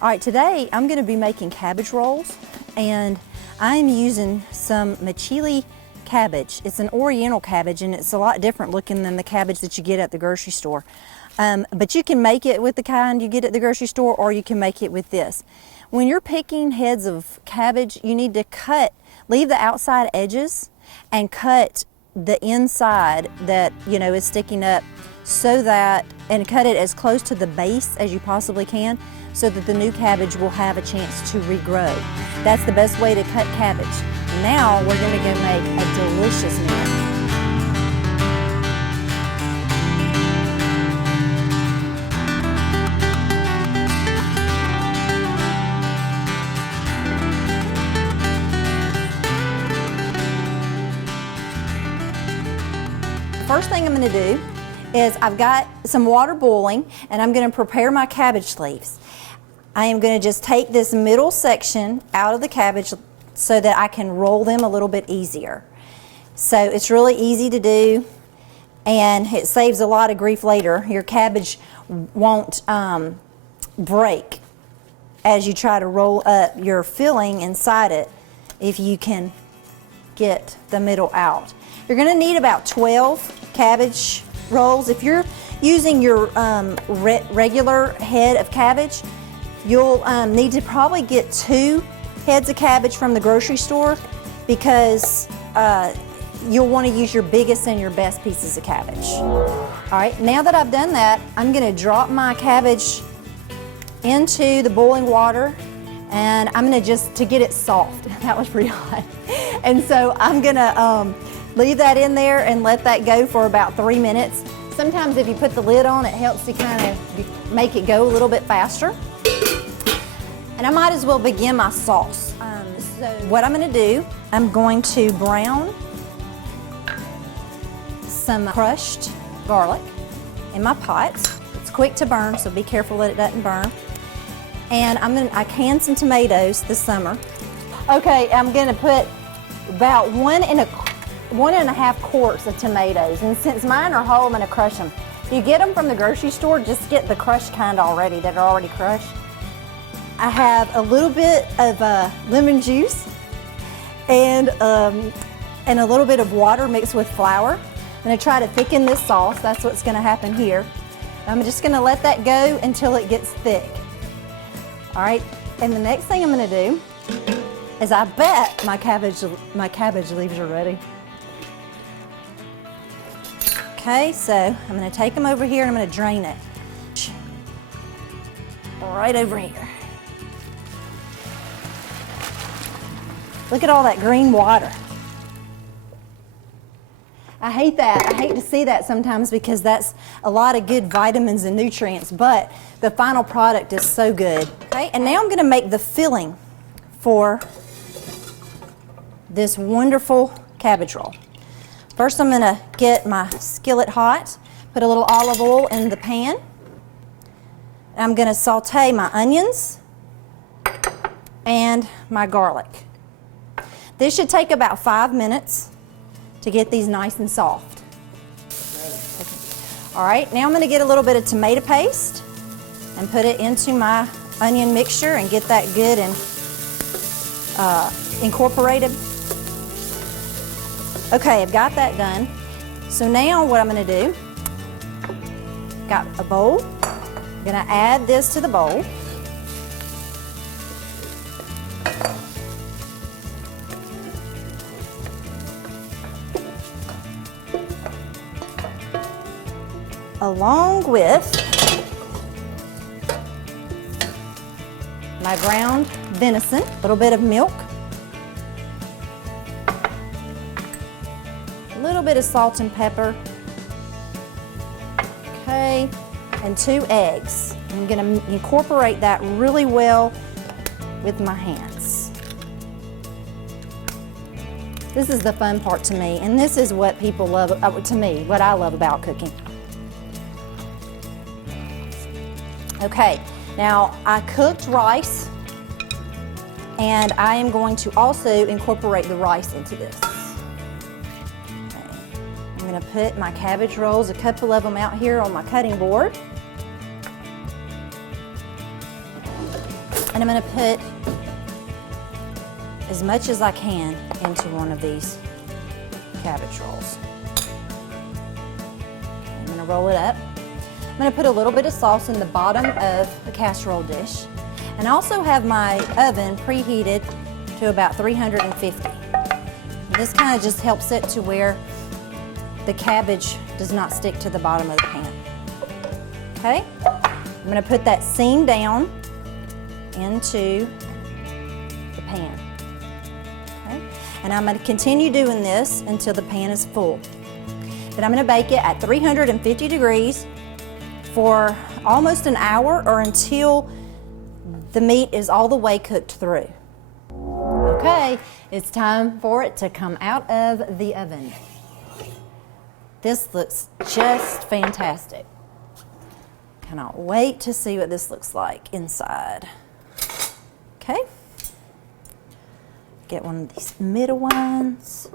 All right, today I'm gonna be making cabbage rolls, and I'm using some machili cabbage. It's an oriental cabbage, and it's a lot different looking than the cabbage that you get at the grocery store. But you can make it with the kind you get at the grocery store, or you can make it with this. When you're picking heads of cabbage, you need to leave the outside edges and cut the inside that, you know, is sticking up and cut it as close to the base as you possibly can so that the new cabbage will have a chance to regrow. That's the best way to cut cabbage. Now we're gonna go make a delicious meal. First thing I'm going to do is I've got some water boiling, and I'm going to prepare my cabbage leaves. I am going to just take this middle section out of the cabbage so that I can roll them a little bit easier. So it's really easy to do, and it saves a lot of grief later. Your cabbage won't break as you try to roll up your filling inside it if you can get the middle out. You're going to need about 12 cabbage rolls. If you're using your regular head of cabbage, you'll need to probably get 2 heads of cabbage from the grocery store, because you'll want to use your biggest and your best pieces of cabbage. All right, now that I've done that, I'm going to drop my cabbage into the boiling water, and I'm going to get it soft. That was pretty hot. And so I'm going to leave that in there and let that go for about 3 minutes. Sometimes if you put the lid on, it helps to kind of make it go a little bit faster. And I might as well begin my sauce. So what I'm going to do, I'm going to brown some crushed garlic in my pot. It's quick to burn, so be careful that it doesn't burn. And I canned some tomatoes this summer. Okay, I'm going to put about 1.5 quarts of tomatoes, and since mine are whole, I'm going to crush them. If you get them from the grocery store, just get the crushed kind already that are already crushed. I have a little bit of lemon juice and a little bit of water mixed with flour. I'm going to try to thicken this sauce. That's what's going to happen here. I'm just going to let that go until it gets thick. All right, and the next thing I'm going to do is I bet my cabbage leaves are ready. Okay, so I'm going to take them over here and I'm going to drain it. Right over here. Look at all that green water. I hate that. I hate to see that sometimes, because that's a lot of good vitamins and nutrients, but the final product is so good. Okay, and now I'm going to make the filling for this wonderful cabbage roll. First, I'm going to get my skillet hot, put a little olive oil in the pan. I'm going to saute my onions and my garlic. This should take about 5 minutes to get these nice and soft. All right, now I'm going to get a little bit of tomato paste and put it into my onion mixture and get that good and incorporated. Okay, I've got that done. So now what I'm going to do, got a bowl. I'm going to add this to the bowl. Along with my ground venison, a little bit of milk, a little bit of salt and pepper, okay, and 2 eggs. I'm going to incorporate that really well with my hands. This is the fun part to me, and this is what people love, to me, what I love about cooking. Okay, now I cooked rice, and I am going to also incorporate the rice into this. Okay. I'm going to put my cabbage rolls, a couple of them out here on my cutting board. And I'm going to put as much as I can into one of these cabbage rolls. I'm going to roll it up. I'm going to put a little bit of sauce in the bottom of the casserole dish. And I also have my oven preheated to about 350. This kind of just helps it to where the cabbage does not stick to the bottom of the pan. Okay, I'm going to put that seam down into the pan. Okay, and I'm going to continue doing this until the pan is full. But I'm going to bake it at 350 degrees for almost an hour or until the meat is all the way cooked through. Okay, it's time for it to come out of the oven. This looks just fantastic. Cannot wait to see what this looks like inside. Okay, get one of these middle ones.